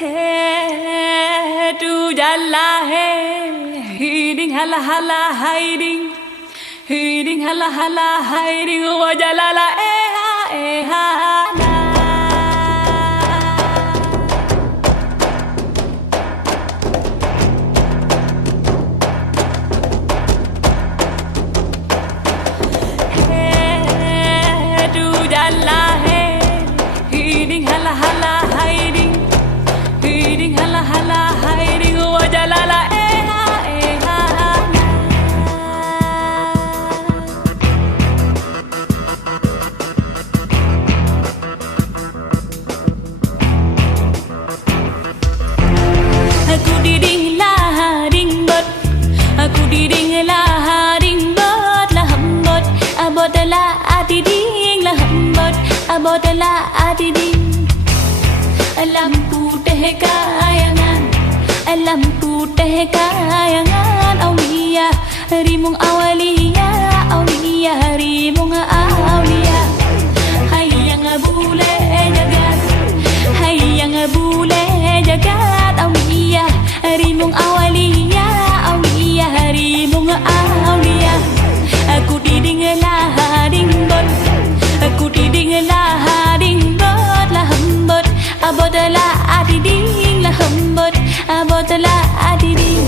Hey, tu jalla hey, hiding hala hala hiding, hiding hala hala hiding, wa jalala eh ha la. Hey, tu jalla hey, hiding hala hala hiding. Hiding hala hala hiding wa jalala eh ha Aku diding lah ding bot, aku diding lah ding bot lah hambot, abot lah adiding lah hambot, abot lah adiding. Lampu teh kayangan, lampu teh kayangan, aulia rimung awalia, aulia rimung aulia. Hayang bule jagat, hayang bule jagat, aulia rimung awalia, aulia rimung aulia. Aku diding lah ding bot, aku diding lah ding bot lah hambot, abot lah adiding lah hambot, abot lah adiding.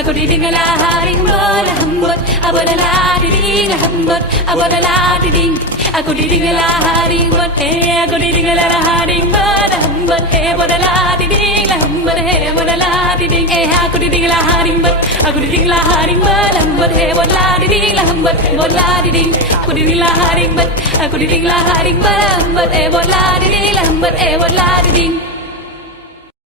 Aku diding lah haring bot hambot, abot lah diding hambot, abot lah diding. Aku diding lah haring bot, aku diding lah haring bot hambot, abot lah diding hambot, abot lah diding. Aku diding lah haring bot, aku diding lah haring bot hambot, abot lah diding hambot, abot lah diding. Aku diding lah haring bot, aku diding lah haring bot hambot, abot lah diding hambot, abot lah diding.